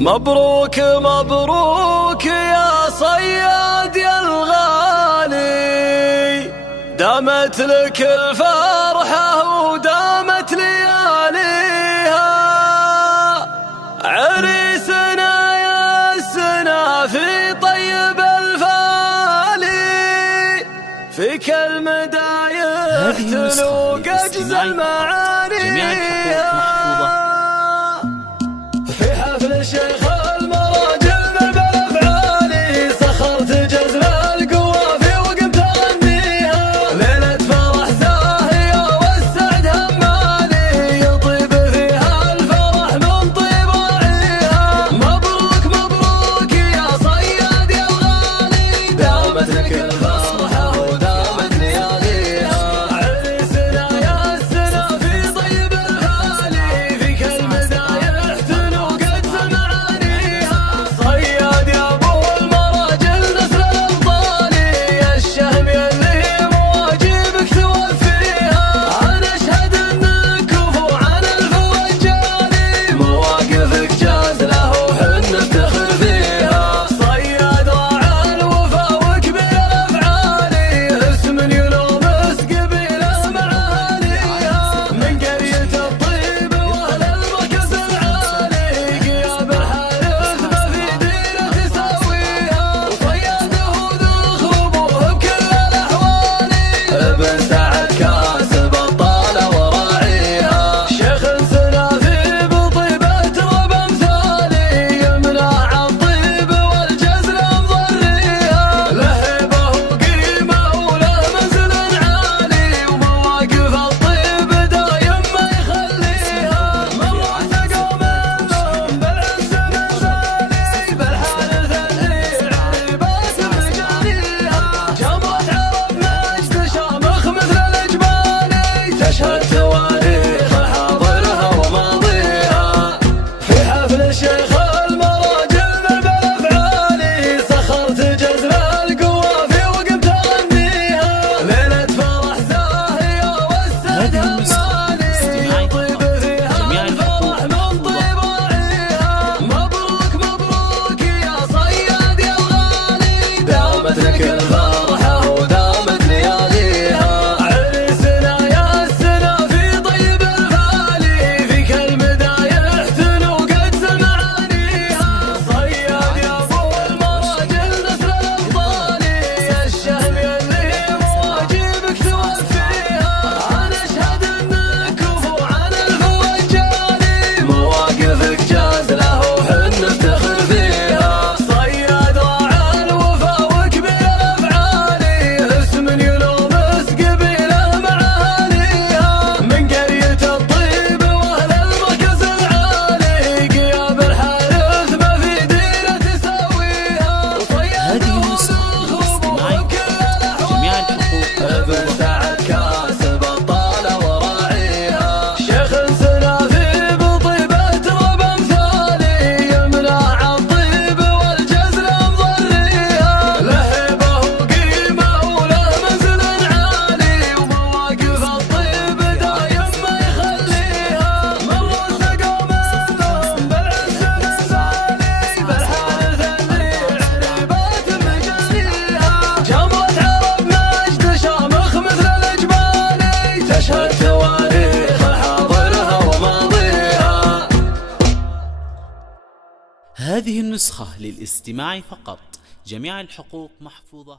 مبروك مبروك يا صياد يا الغالي، دامت لك الفرحة ودامت لياليها. عريسنا يسنا في طيب الفالي، فيك المدايح تلوق أجز المعاني. في حفل الشيخ المراجل بالافعالي، سخرت جزل القوافي وقمت اغنيها. ليلة فرح زاهية والسعد همالي، يطيب فيها الفرح من طيب راعيها. مبروك مبروك يا صياد يا الغالي، دامت لك الفرحة ودامت لياليها. عريسنا يسنا في طيب الفالي، فيك المدايح لك الفرحة ودامت لياليها. عريسنا يسنا في طيب الفالي، فيك المدايح تنوق أجز معانيها. صياد يا ابو المراجل نسل الابطالي، الشهم يلي مواجبك توفيها. انا اشهد انك كفو عن الفوجاني، مواقفك جازله وحن نفتخر فيها. صياد راعى الوفا هذه النسخة للاستماع فقط، جميع الحقوق محفوظة.